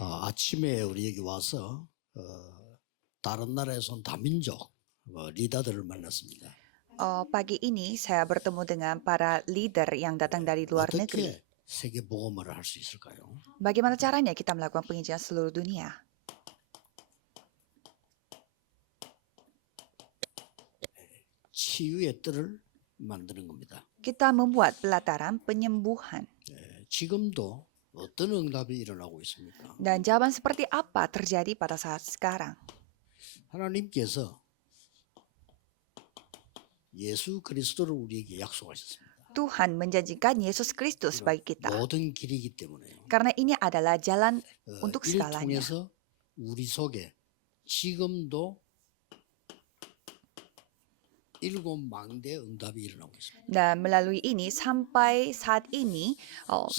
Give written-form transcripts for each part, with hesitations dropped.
아침에 우리 여기 와서 다른 나라에서 온 다민족 리더들을 만났습니다. Pagi ini saya bertemu dengan para leader yang datang dari luar negeri. 어떻게 세계 복음화를 할 수 있을까요? Bagaimana caranya kita melakukan penginjilan seluruh dunia? 치유의 뜰을 만드는 겁니다. Kita membuat pelataran penyembuhan. 지금도 어떤 응답이 일어나고 있습니까? Dan jawaban seperti apa terjadi pada saat sekarang? 하나님께서 예수 그리스도를 우리에게 약속하셨습니다. Tuhan menjanjikan Yesus Kristus bagi kita. 모든 길이기 때문에요. Karena ini adalah jalan untuk 이를 segalanya. 통해서 우리 속에 지금도 일곱 망대 응답이 일어나고 있습니다. Dan melalui ini sampai saat ini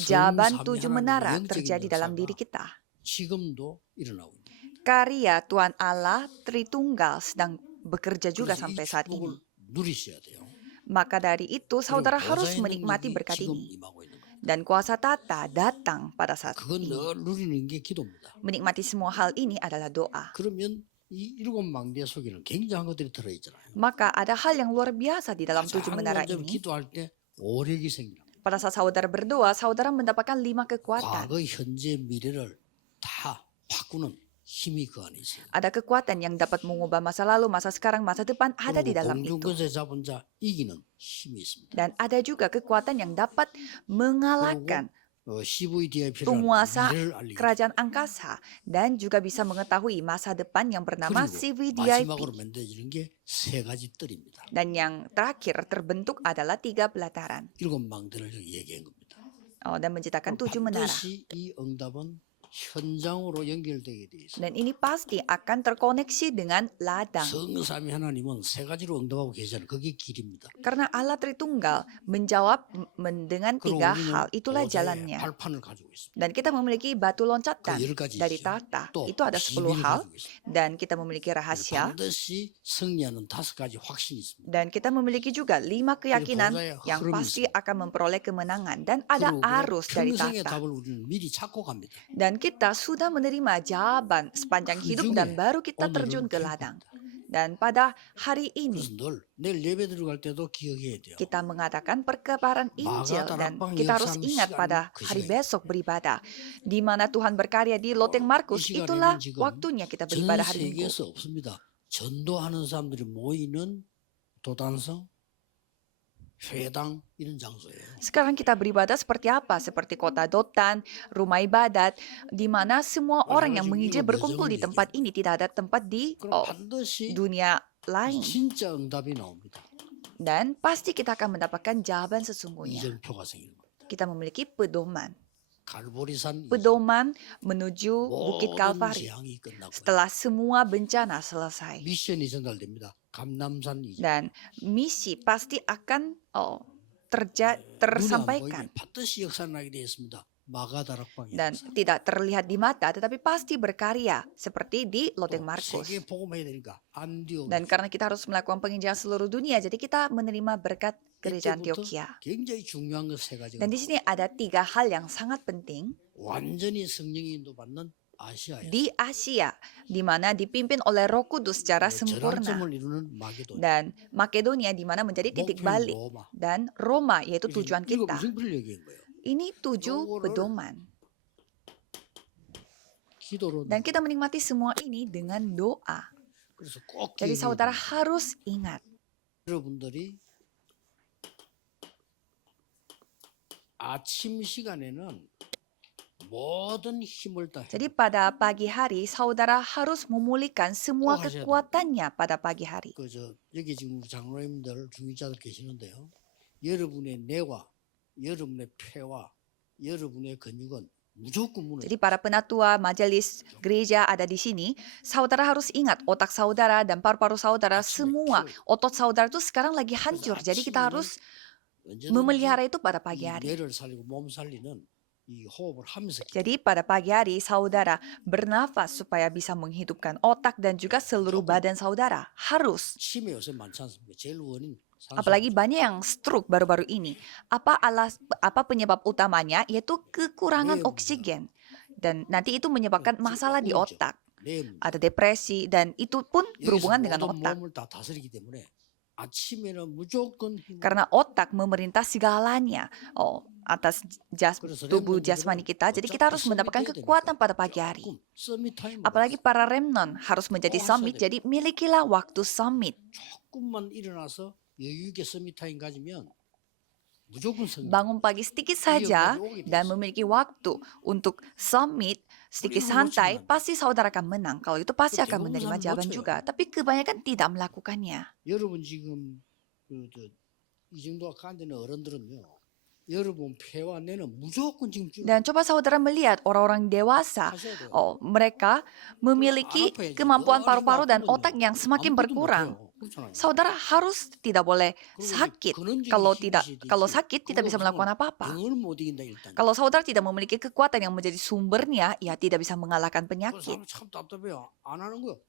jawaban tujuh menara terjadi dalam diri kita. 지금도 일어나고 있습니다. Karya Tuhan Allah Tritunggal sedang bekerja juga 그래서 sampai 이 saat ini. 축복을 누리셔야 돼요. Maka dari itu saudara 그리고 harus 보좌의 menikmati 능력이 berkat 지금 ini. 임하고 있는 겁니다. Dan kuasa tata datang pada saat 그건 ini. 늘 누리는 게 기도입니다. Menikmati semua hal ini adalah doa. 그러면 이 일곱 망대 속에는 굉장한 것들이 들어있잖아요. Maka ada hal yang luar biasa di dalam tujuh menara 먼저 ini. 기도할 때 오력이 생깁니다. Pada saat saudara berdoa, saudara mendapatkan 5 kekuatan. 과거, 현재, 미래를 다 바꾸는 힘이 그 안에 있어요. Ada kekuatan yang dapat mengubah masa lalu, masa sekarang, masa depan ada di 그리고 dalam itu. 공중권세 잡은 자 이기는 힘이 있습니다. Dan ada juga kekuatan yang dapat mengalahkan CVDIP를 penguasa 미래를 알리게 kerajaan angkasa dan juga bisa mengetahui masa depan yang bernama 그리고 CVDIP. 마지막으로 만들어지는 게 세 가지 뜰입니다. Dan yang terakhir terbentuk adalah 3 pelataran. 일곱 망대를 얘기한 겁니다. Dan menciptakan 7 menara. 반드시 이 응답은 현장으로 연결되게 돼 있어요. Dan ini pasti akan terkoneksi dengan ladang. 성삼위 하나님은 세 가지로 응답하고 계시잖아요. 그게 길입니다. Karena Allah Tritunggal menjawab dengan 3 hal. Itulah 보좌의 jalannya. 발판을 가지고 있습니다. Dan kita memiliki batu loncatan 그 10가지 dari 있어요. tahta. 또 Itu ada 10 비밀을 hal. 가지고 있습니다. Dan kita memiliki rahasia. 반드시 승리하는 5가지 확신이 있습니다. Dan kita memiliki juga 5 keyakinan 보좌의 yang 흐름이 pasti akan memperoleh kemenangan. Dan ada 그리고 arus dari 평생의 tahta. 답을 우리는 미리 찾고 갑니다. Dan kita sudah menerima jawaban sepanjang hidup dan baru kita terjun ke ladang. Dan pada hari ini 그래서 늘 내일 예배 들어갈 때도 기억해야 돼요. kita mengatakan perkabaran Injil dan kita harus ingat pada hari besok beribadah. Di mana Tuhan berkarya di Loteng Markus, itulah waktunya kita 전 beribadah hari Minggu. 세계에서 없습니다. 전도하는 사람들이 모이는 도단성, 회당 이런 장소예요. Sekarang kita beribadah seperti apa? Seperti kota Dotan, rumah ibadat, di mana semua orang yang menginjil berkumpul di tempat ini. Tidak ada tempat di 그럼 반드시 dunia lain. 진짜 응답이 나옵니다. Dan pasti kita akan mendapatkan jawaban sesungguhnya. 이정표가 생기는 겁니다. Kita memiliki pedoman. 갈보리산 Pedoman menuju Bukit 모든 Kalvari. 재앙이 끝나고 Setelah semua bencana selesai. 미션이 전달됩니다. 감남산 이전. Dan misi pasti akan tersampaikan. 반드시 역사 나게 되어 있습니다. 마가다락방에. Dan tidak terlihat di mata, tetapi pasti berkarya. Seperti di Loteng Markus. 세계 복음해야 되니까 안디옥. Dan karena kita harus melakukan penginjilan seluruh dunia, jadi kita menerima berkat gereja 이때부터 Antioquia. 굉장히 중요한 것 세 가지가 Dan di sini ada 3 hal yang sangat penting 완전히 성령의 인도받는 아시아에 di Asia, di mana dipimpin oleh Roh Kudus secara sempurna. 전환점을 이루는 마게도냐. Dan Makedonia di mana menjadi titik balik. 로마. Dan Roma yaitu tujuan 이거 kita. 무슨 필요 얘기한 거예요? Ini 7 pedoman. 기도로. Dan kita menikmati semua ini dengan doa. 그래서 꼭 Jadi 기억해야 saudara 됩니다. harus ingat. 여러분들이 아침 시간에는 모든 힘을 다 Jadi pada pagi hari saudara harus memulihkan semua kekuatannya pada pagi hari. 그저 여기 지금 우리 장로님들 중위자들 계시는데요. 여러분의 뇌와 여러분의 폐와 여러분의 근육은 무조건 무너져. Jadi para penatua majelis gereja ada di sini, saudara harus ingat otak saudara dan paru-paru saudara, semua otot saudara itu sekarang lagi hancur. Jadi kita harus memelihara itu pada pagi hari. 뇌를 살리고 몸 살리는 이 호흡을 하면서 Jadi pada pagi hari saudara bernafas supaya bisa menghidupkan otak dan juga seluruh badan saudara. Harus. 치매 요새 많지 않습니까? 제일 원인 Apalagi banyak yang stroke baru-baru ini. Apa penyebab utamanya? Yaitu kekurangan oksigen. Dan nanti itu menyebabkan masalah di 우울증, otak. 뇌 문제. Ada depresi dan itu pun 여기서 berhubungan dengan 모든 otak. 몸을 다 다스리기 때문에 아침에는 무조건 힘을 Karena otak memerintah segalanya atas 그래서 tubuh 렘넌트들은 jasmani kita. Jadi kita harus 어차피 mendapatkan 서밋 해야 kekuatan 되니까 pada pagi hari. 조금 서밋 타임을 Apalagi para remnon harus menjadi Oh, summit. hasil. Jadi milikilah waktu summit. 조금만 일어나서 여유 있게 서밋 타임 가지면 무조건 성공. Bangun pagi sedikit saja dan memiliki waktu untuk summit sedikit santai, pasti saudara akan menang. Kalau itu pasti akan menerima jawaban juga. Tapi kebanyakan tidak melakukannya. 여러분 지금 이 정도 가는 어른들은요. 여러분 폐와 뇌는 무조건 지금 Dan coba saudara melihat orang-orang dewasa, 하셔야 돼요. mereka memiliki kemampuan paru-paru dan otak yang semakin 아무것도 berkurang. 못해요. 그렇잖아요. Saudara harus tidak boleh 그리고 sakit. 근원적인 Kalau 힘이 tidak, 있어야 kalau 되지. sakit tidak bisa 그거 melakukan 없으면 apa-apa. 병을 못 이긴다 일단. Kalau saudara tidak memiliki kekuatan yang menjadi sumbernya, ya tidak bisa mengalahkan 그 penyakit. 사람 참 답답해요. 안 하는 거요.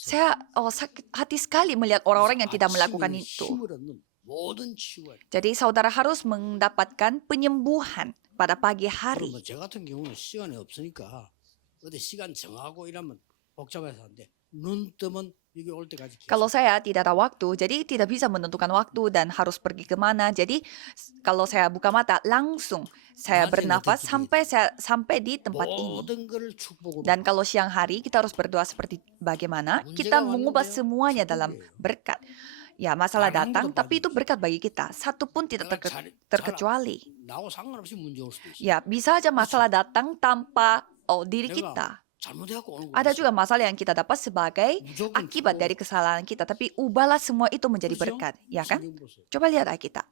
Saya sakit hati sekali melihat orang-orang yang tidak melakukan 아침에는 itu. 힘을 얻는 모든 치유가 있다. Jadi saudara harus mendapatkan penyembuhan pada pagi hari. 그러면 저 같은 경우는 시간이 없으니까 어디 시간 정하고 이러면 복잡해서 안 돼. 눈 뜨면 여기 올 때까지 계속. Kalau saya tidak ada waktu, jadi tidak bisa menentukan waktu dan harus pergi kemana. Jadi kalau saya buka mata, langsung saya bernafas sampai di tempat ini. 모든 거를 축복으로. Dan kalau siang hari kita harus berdoa seperti bagaimana kita mengubah semuanya dalam berkat. Ya masalah datang, tapi itu berkat bagi kita. Satu pun tidak terkecuali. 나하고 상관없이 문제 올 수도 있어. Ya bisa aja masalah datang tanpa diri 내가 kita. 잘못해갖고 오는 거. Ada juga masalah yang kita dapat sebagai 무조건 akibat dari kesalahan kita. Tapi ubahlah semua itu menjadi berkat. Ya kan? 성경 보세요. Coba lihat Alkitab.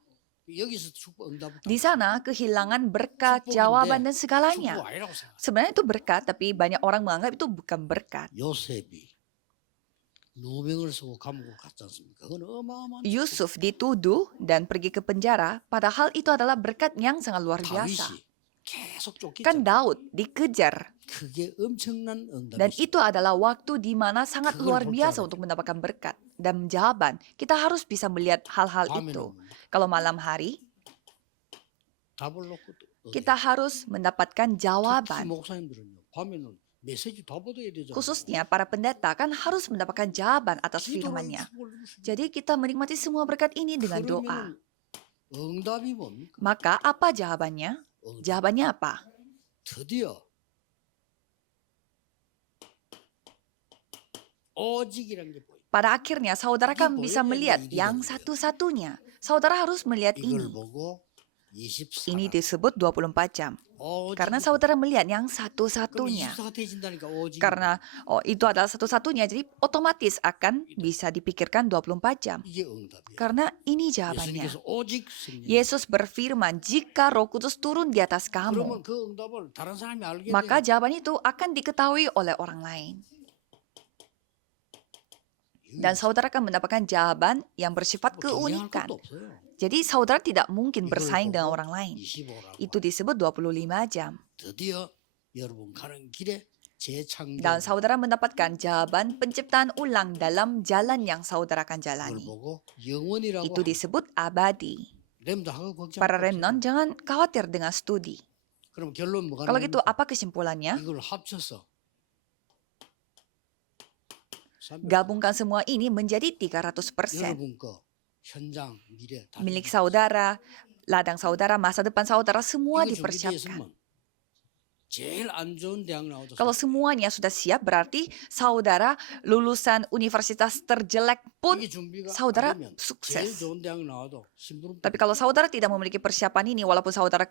여기서 축복 응답을 Di sana kehilangan berkat, jawaban dan segalanya. 축복 아니라고 생각. Sebenarnya itu berkat, tapi banyak orang menganggap itu bukan berkat. 요셉이 누명을 쓰고 감옥을 갔지 않습니까? 그건 어마어마한. Yusuf dituduh dan pergi ke penjara, padahal itu adalah berkat yang sangat luar biasa. 다윗이 계속 쫓겼잖아. Kan Daud dikejar, 그게 엄청난 dan 응답이죠. itu adalah waktu di mana sangat luar biasa untuk mendapatkan berkat dan jawaban. Kita harus bisa melihat hal-hal itu. Kalau malam hari, 답을 놓고 또 kita harus mendapatkan 특히 jawaban. 목사님들은요. 밤에는 메시지 다 받아야 되잖아요. Khususnya para pendeta kan harus mendapatkan jawaban atas 기도로 firman-Nya. 축복을 누리시고. Jadi kita menikmati semua berkat ini dengan doa. 그러면 응답이 뭡니까? Maka apa jawabannya? 응답. Jawabannya apa? 드디어 오직이라는 게 보여. Pada akhirnya saudara kan bisa melihat yang satu-satunya. Saudara harus melihat 이걸 ini. 보고 24. Ini disebut 24 jam. Karena saudara melihat yang 그럼 satu-satunya. 24가 되진다니까 오직. Karena itu adalah satu-satunya, jadi otomatis akan bisa dipikirkan 24 jam. 이게 응답이에요. Karena ini jawabannya. 예수님께서 오직 성령. Yesus berfirman, jika Roh Kudus turun di atas kamu, 그러면 그 응답을 다른 사람이 알게 maka 돼요. jawaban itu akan diketahui oleh orang lain. Dan saudara akan mendapatkan jawaban yang bersifat 뭐 경쟁할 keunikan. 것도 없어요. Jadi saudara tidak mungkin 이걸 bersaing dengan 보고 orang lain. 25라고. Itu disebut 25 jam. 드디어 여러분 가는 길에 재창조. Dan saudara mendapatkan jawaban penciptaan ulang dalam jalan yang saudara akan 그걸 jalani. 보고 영원이라고. Itu disebut abadi. 렘도 하고 걱정. Para remnon jangan khawatir dengan studi. 그럼 결론 뭐가 Kalau gitu 나옵니까? apa kesimpulannya? 이걸 합쳐서 Gabungkan semua ini menjadi 300%. 여러분 거 현장 미래 다 Milik saudara, ladang saudara, masa depan saudara semua 이거 dipersiapkan. 준비되었으면 제일 안 좋은 대학 나와도 Kalau semuanya sudah siap berarti saudara lulusan universitas terjelek pun 이게 준비가 saudara 안 되면 제일 sukses. 좋은 대학 나와도 심부름 Tapi kalau saudara tidak memiliki persiapan ini, walaupun saudara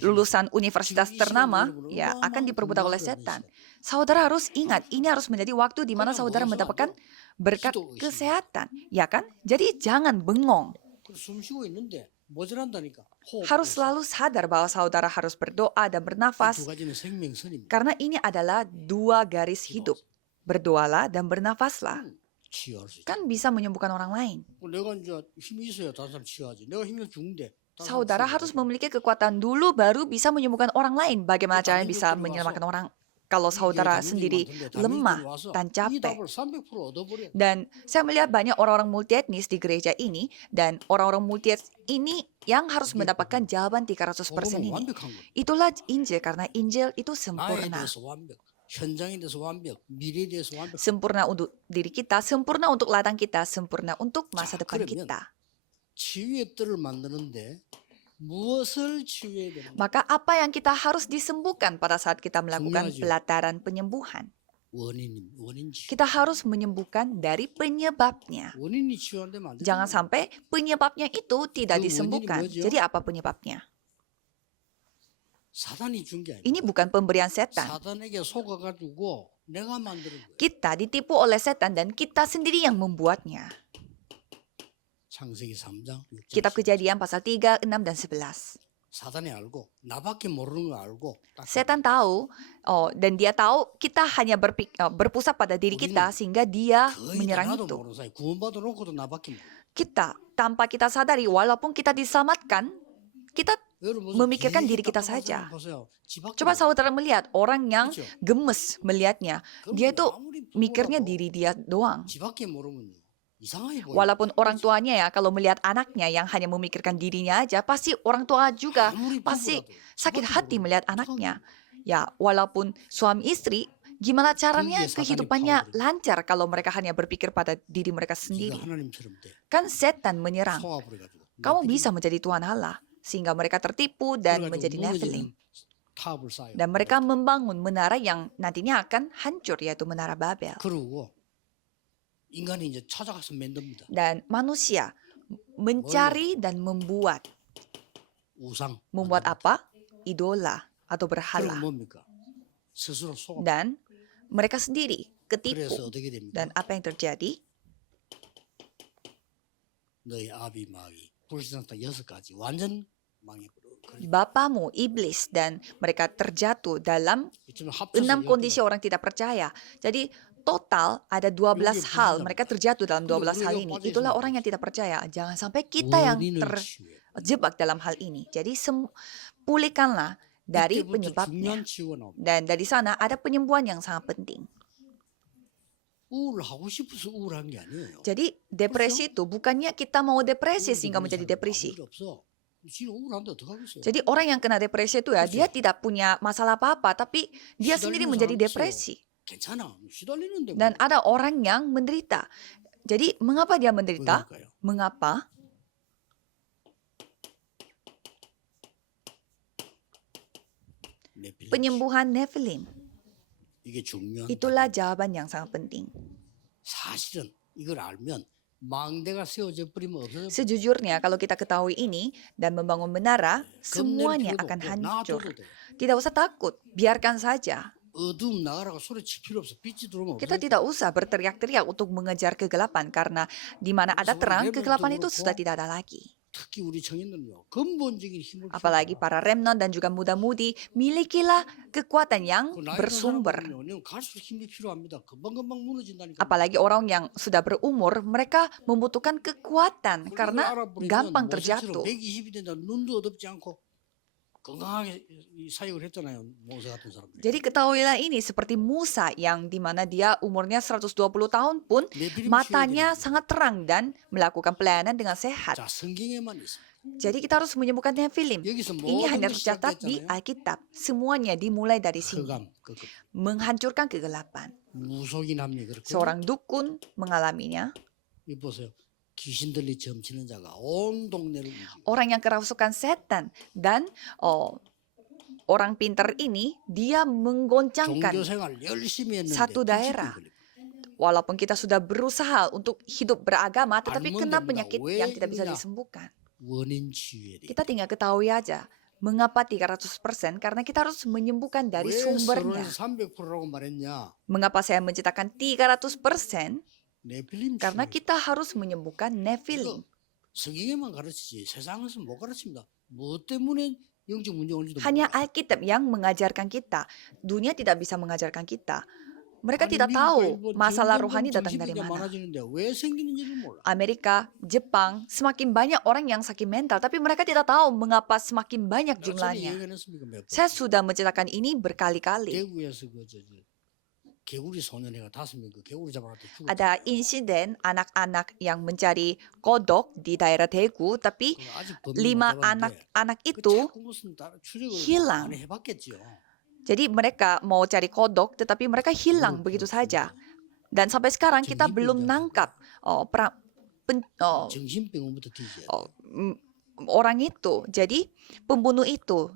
lulusan universitas ternama, ya akan diperbudak oleh setan. Saudara harus ingat, ini harus menjadi waktu di mana saudara mendapatkan berkat kesehatan, ya kan? Jadi jangan bengong. 숨 쉬고 있는데 모자란다니까. 호흡. Harus selalu sadar bahwa saudara harus berdoa dan 두 bernafas, 가지는 생명선입니다. karena ini adalah dua garis hidup. Berdoalah dan bernafaslah. 치유할 수 있어. Kan bisa menyembuhkan orang lain. 내가 이제 힘이 있어야 다른 사람 치유하지. 내가 힘이 죽는데. 다른 사람 Saudara 치유하지. harus memiliki kekuatan dulu baru bisa menyembuhkan orang lain. Bagaimana Itu caranya tadi bisa dokter menyelamatkan masuk. orang kalau saudara 이게 sendiri 담임이 많던데 lemah 담임들이 와서 dan 이 capek. 답을 300% 얻어버려. Dan saya melihat banyak orang-orang multietnis di gereja ini, dan orang-orang multietnis ini yang harus 이게 mendapatkan 복음이에요. jawaban 300% 복음은 ini. 완벽한 거예요. Itulah Injil, karena Injil itu 나에 sempurna. 대해서 완벽, 현장에 대해서 완벽, 미래에 대해서 완벽. Sempurna untuk diri kita, sempurna untuk ladang kita, sempurna untuk masa 자, depan 그러면 kita. 치유의 뜰을 만드는데 무엇을 치유해야 되는가? Maka apa yang kita harus disembuhkan pada saat kita melakukan 중요하죠. pelataran penyembuhan? 원인 치유. Kita harus menyembuhkan dari penyebabnya. 원인이 치유한다면 안 Jangan 되잖아요. sampai penyebabnya itu tidak 그 disembuhkan. 원인이 뭐죠? Jadi apa penyebabnya? 사단이 준 게 Ini 아니에요. bukan pemberian setan. 사단에게 속아가지고 내가 만드는 거예요. Kita ditipu oleh setan dan kita sendiri yang membuatnya. 창세기 3장 6절. Kitab Kejadian pasal 3, 6, dan 11. 사단이 알고 나밖에 모르는 거 알고 딱 Setan tahu, dan dia tahu kita hanya berpusat pada diri kita sehingga dia 거의 menyerang 나도 itu. 모르는 사이 구원받아 놓고도 나밖에 모르. Kita, tanpa kita sadari, walaupun kita diselamatkan, kita 여러분 memikirkan diri kita saja. Coba saudara melihat orang yang gemes melihatnya. Dia itu mikirnya diri dia doang. 지밖에 모르면 이상하게 보여. Walaupun orang tuanya ya, kalau melihat anaknya yang hanya memikirkan dirinya aja, pasti orang tua juga pasti sakit hati melihat anaknya. Ya, walaupun suami istri, gimana caranya kehidupannya lancar kalau mereka hanya berpikir pada diri mereka sendiri. 하나님처럼 돼. Kan setan menyerang. 성화를 가지고. Kamu bisa menjadi Tuhan Allah, sehingga mereka tertipu dan menjadi Nephilim. 탑을 쌓여. Dan mereka membangun menara yang nantinya akan hancur, yaitu menara Babel. 그러고 인간이 이제 찾아가서 만듭니다. Dan manusia mencari dan membuat. 우상. Membuat apa? Idola atau 그럼 berhala. 뭡니까? 스스로 속아. Dan mereka sendiri ketipu. 그래서 어떻게 됩니까? Dan apa yang terjadi? 너희 아비 마귀 불신앙다 6가지 완전 망해버려. Bapamu, iblis, dan mereka terjatuh dalam 6 kondisi orang tidak percaya. Jadi total ada 12 hal. Mereka terjatuh dalam 12 hal ini. Itulah orang yang tidak percaya. Jangan sampai kita yang terjebak dalam hal ini. Jadi pulihkanlah dari penyebabnya. Dan dari sana ada penyembuhan yang sangat penting. 우울하고 싶어서 우울한 게 아니에요. Jadi depresi itu bukannya kita mau depresi sehingga menjadi depresi. Jadi orang yang kena depresi itu ya, dia tidak punya masalah apa-apa, tapi dia sendiri menjadi depresi. Dan ada orang yang menderita. Jadi mengapa dia menderita? Mengapa? Penyembuhan Nephilim. Itulah jawaban yang sangat penting. 사실은 이걸 알면 망대가 세워져 버리면 없어져. Sejujurnya kalau kita ketahui ini dan membangun menara, semuanya akan hancur. Tidak usah takut, biarkan saja. 어둠 나가라고 소리칠 필요 없어. 빛이 들어오면 Kita tidak usah berteriak-teriak untuk mengejar kegelapan karena di mana ada terang, kegelapan itu sudah tidak ada lagi. 특히 우리 청년들은요. 근본적인 힘을 Apalagi para remnon dan juga muda-mudi, milikilah kekuatan yang bersumber. 갈수록 힘이 필요합니다. 금방금방 무너진다니까. Apalagi orang yang sudah berumur, mereka membutuhkan kekuatan karena gampang terjatuh. 120이 된다. 눈도 어둡지 않고 건강하게 사역을 했잖아요. 모세 같은 사람들. Jadi ketahuilah ini seperti Musa yang dimana dia umurnya 120 tahun pun matanya sangat terang dan melakukan pelayanan dengan sehat. 자, 성경에만 있어. Jadi kita harus menyembuhkan Nephilim. Ini hanya tercatat di Alkitab. Semuanya dimulai dari sini. 흑암, 끄급. Menghancurkan kegelapan. 무속인 함이 그렇고. Seorang dukun mengalaminya. 이 보세요. 귀신 들리 점치는 자가 온 동네를 Orang yang kerasukan setan dan orang pintar ini dia menggoncangkan 종교생활 열심히 했는데 satu daerah. Walaupun kita sudah berusaha untuk hidup beragama, tetapi kena penyakit yang tidak bisa disembuhkan. 원인 치유에 대해 Kita tinggal ketahui aja. Mengapa 300%? Karena kita harus menyembuhkan dari 왜 sumbernya. 300%라고 말했냐? Mengapa saya menciptakan 300%? 네필림 Karena 치유. kita harus menyembuhkan Nephilim. 성경에만 가르치지 세상에서 못 가르칩니다. 뭐 때문에 영적 문제 온지도 Hanya 몰라. Alkitab yang mengajarkan kita. Dunia tidak bisa mengajarkan kita. Mereka tidak tahu masalah rohani datang dari mana. 많아지는데 왜 생기는지를 몰라. Amerika, Jepang, semakin banyak orang yang sakit mental, tapi mereka tidak tahu mengapa semakin banyak 저는 jumlahnya. 얘기했습니까 몇 번. Saya sudah menceritakan ini berkali-kali. 대구에서 개구리 소년회가 5명 그 개구리 잡아갔다 죽었죠. Ada insiden anak-anak yang mencari kodok di daerah Daegu, tapi 그거 아직 범인 못 5 잡았는데 anak 그 itu 자꾸 무슨 추적을 hilang. 많이 해봤겠죠. Jadi mereka mau cari kodok, tetapi mereka hilang 그걸 begitu 풀었습니다. saja. Dan sampai sekarang kita 정신병 belum 자가. nangkap 정신병원부터 뒤져야 돼. orang itu. Jadi pembunuh itu.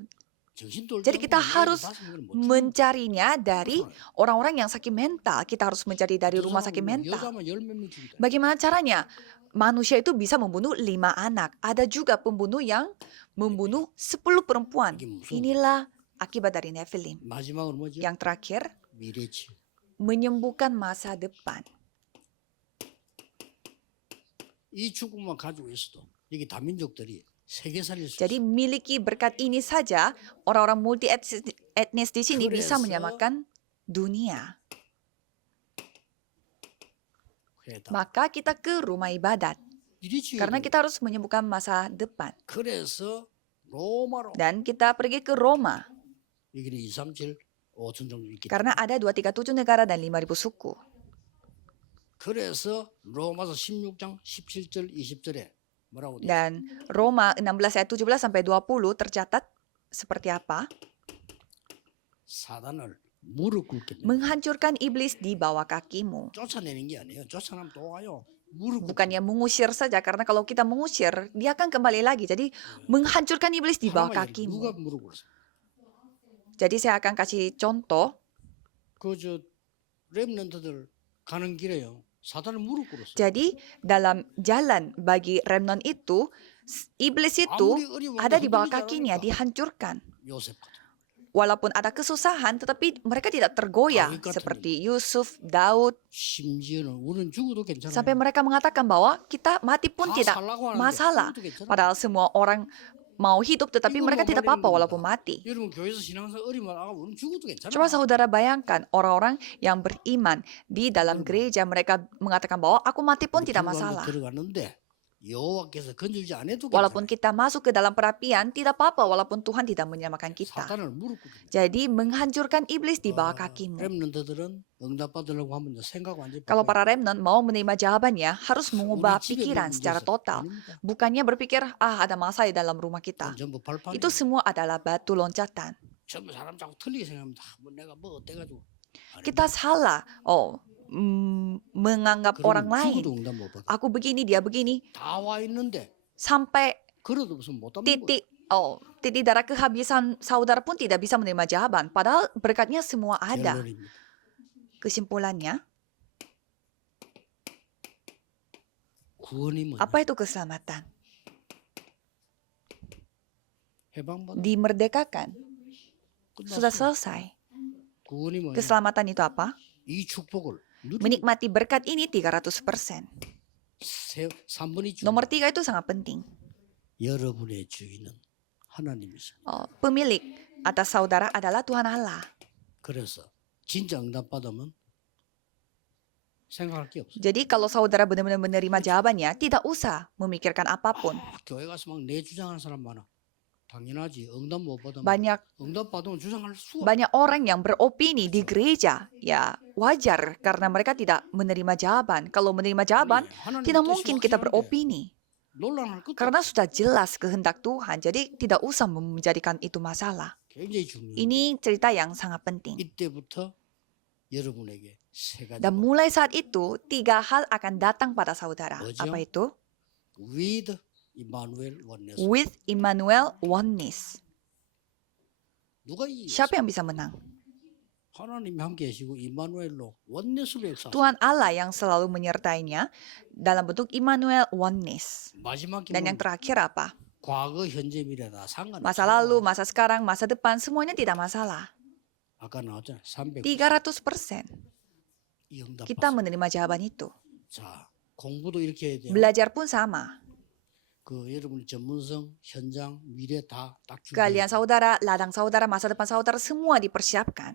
정신돌 Jadi kita harus mencarinya dari orang-orang yang sakit mental. Kita harus mencari dari rumah sakit mental. 여자만 10명 죽이다. Bagaimana caranya? Manusia itu bisa membunuh 5 anak. Ada juga pembunuh yang membunuh 10 perempuan. Inilah akibat dari Nephilim. 마지막으로 뭐죠? Yang terakhir, 미래치. menyembuhkan masa depan. 이 축복만 가지고 있어도 여기 다민족들이 세계 살릴 수 Jadi 있어요. miliki berkat ini saja, orang-orang multi etnis di sini bisa 그래서 menyamakan dunia. 회다. Maka kita ke rumah ibadat. 미래치. Karena kita harus menyembuhkan masa depan. 그래서 로마로 Dan kita pergi ke Roma. 여기는 237, 5천 정도 있기 Karena ada 237 negara dan 5.000 suku. 그래서 로마서 16장 17절 20절에 뭐라고 돼? Dan Roma 16 ayat 17 sampai 20 tercatat seperti apa? 사단을 무릎 꿇게 Menghancurkan iblis di bawah kakimu. 쫓아내는 게 아니에요. 쫓아내면 또 와요. 무릎 꿇게. Bukannya mengusir saja, karena kalau kita mengusir, dia akan kembali lagi. Jadi menghancurkan iblis di bawah 하나만 얘기해. 누가 kakimu. 무릎 꿇었어? Jadi saya akan kasih contoh. 그저 렘넌트들 가는 길에요. 사단을 무릎 꿇었어. Jadi dalam jalan bagi remnant itu, iblis itu 아무리 어려워도 ada di bawah 흔들리지 kakinya, 않으니까. dihancurkan. 요셉 같은. Walaupun ada kesusahan, tetapi mereka tidak tergoyah. Daud katanya. Seperti Yusuf, Daud. 심지어는 우리는 죽어도 괜찮아요. Sampai mereka mengatakan bahwa kita mati pun 다 tidak 살라고 하는데 masalah. 죽어도 괜찮아요. Padahal semua orang mau hidup, tetapi 이거 mereka 뭐 tidak 말리는 apa-apa walaupun 겁니다. mati. 여러분 교회에서 신앙생활 어리면 우리는 죽어도 괜찮아. Coba saudara bayangkan orang-orang yang beriman di dalam gereja, mereka mengatakan bahwa aku mati pun tidak masalah. 들어갔는데 여호와께서 건들지 않아도 Walaupun 괜찮아요. kita masuk ke dalam perapian, tidak apa-apa walaupun Tuhan tidak menyelamatkan kita. 사단을 무릎 꿇게. Jadi menghancurkan iblis di bawah kakimu. 렘넌트들은 응답받으려고 하면 생각 완전히 Kalau 바꿔요. para remnant mau menerima jawabannya, harus mengubah 우리 집에 pikiran 있는 secara 문제에서 total. 아닙니다. Bukannya berpikir, ada masalah di dalam rumah kita. 전부 발판이. Itu semua adalah batu loncatan. 전부 사람 자꾸 틀리게 생각합니다. 뭐 내가 뭐 어때가지고. Kita salah. Menganggap orang lain. 죽어도 응답 못 받아. Aku begini, dia begini. 다 와 있는데 Sampai 그래도 무슨 못 답는 거예요. titik darah kehabisan saudara pun tidak bisa menerima jawaban. Padahal berkatnya semua ada. 결론입니다. Kesimpulannya, 구원이 뭐냐? apa itu keselamatan? 해방받아. Dimerdekakan. Sudah 끝났어. selesai. 구원이 뭐냐? Keselamatan itu apa? 이 축복을 누리는 Menikmati berkat ini 300%. 3분의 주. Nomor 3 itu sangat penting. 여러분의 주인은 하나님이십니다. Pemilik atas saudara adalah Tuhan Allah. 그래서 진짜 응답 받으면 생각할 게 없어. Jadi kalau saudara benar-benar menerima jawabannya, tidak usah memikirkan apapun. 교회 가서 막 내 주장하는 사람 많아. 당연하지. 응답 못 받으면 Banyak 응답 받으면 주장할 수 없어. banyak orang yang beropini di gereja. Ya, wajar karena mereka tidak menerima jawaban. Kalau menerima jawaban, tidak mungkin kita beropini. 논란할 것도 Karena sudah jelas kehendak Tuhan. Jadi tidak usah menjadikan itu masalah. 굉장히 중요해. Ini cerita yang sangat penting. 이때부터 여러분에게 세 가지 Dan mulai saat itu, 3 hal akan datang pada saudara. 뭐죠? Apa itu? with Immanuel oneness. With Immanuel oneness. 누가 이 Siapa yang bisa menang? 하나님이 함께 계시고 임마누엘로 원내스로 역사. Tuhan Allah yang selalu menyertainya dalam bentuk Immanuel oneness. 마지막 Dan yang 기본 terakhir apa? 과거, 현재, 미래 다 상관. Masa lalu, masa sekarang, masa depan, semuanya tidak masalah. 아까 나왔잖아. 300. 300%. 이 응답. Kita 받았어. menerima jawaban itu. 자, 공부도 이렇게 해야 돼요. Belajar pun sama. 그 여러분 전문성, 현장, 미래 다딱 준비. Keahlian saudara, ladang saudara, masa depan saudara, semua dipersiapkan.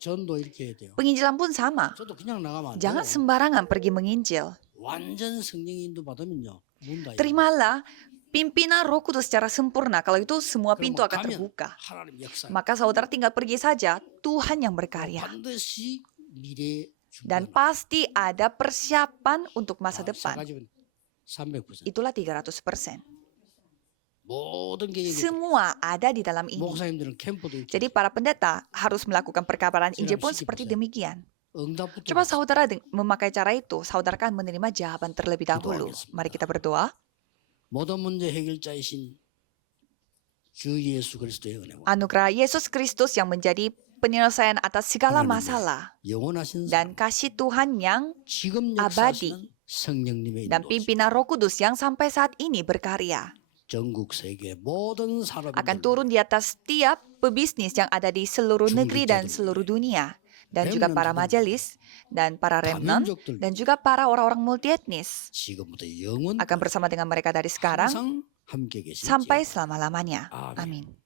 전도 이렇게 해야 돼요. Penginjilan pun sama. 저도 그냥 나가면 안 돼요. Jangan sembarangan pergi menginjil. 완전 성령 인도 받으면요. 문 다. Terimalah pimpinan Roh Kudus secara sempurna. Kalau itu semua pintu akan terbuka. 하나님 역사. Maka saudara tinggal pergi saja, Tuhan yang berkarya. 반드시 미래 Dan 준비하는 pasti ada persiapan untuk masa 아, depan. 사가지면 300%. Itulah 300%. 모든 게 여기 Semua ada di dalam ini. 목사님들은 캠프도 이렇게 Jadi para pendeta harus melakukan perkabaran Injil pun 시키 seperti 보세요. demikian. 응답부터 Coba 받습니다. saudara memakai cara itu, saudara akan menerima jawaban terlebih dahulu. 기도하겠습니다. Mari kita berdoa. 모든 문제 해결자이신 주 예수 그리스도의 은혜와 Anugerah Yesus Kristus yang menjadi penyelesaian atas segala 하나님의 masalah 영원하신 dan 사랑 kasih Tuhan yang 지금 abadi 역사하시는 성령님의 dan 인도하심 pimpinan Roh Kudus yang sampai saat ini berkarya 전국 세계 모든 akan 사람들 turun di atas setiap pebisnis yang ada di seluruh negeri dan seluruh dunia, dan juga para majelis dan para remnant dan juga para orang-orang multietnis 지금부터 영원 akan bersama dengan mereka dari sekarang 항상 함께 계신 sampai selama-lamanya. 아멘. Amin.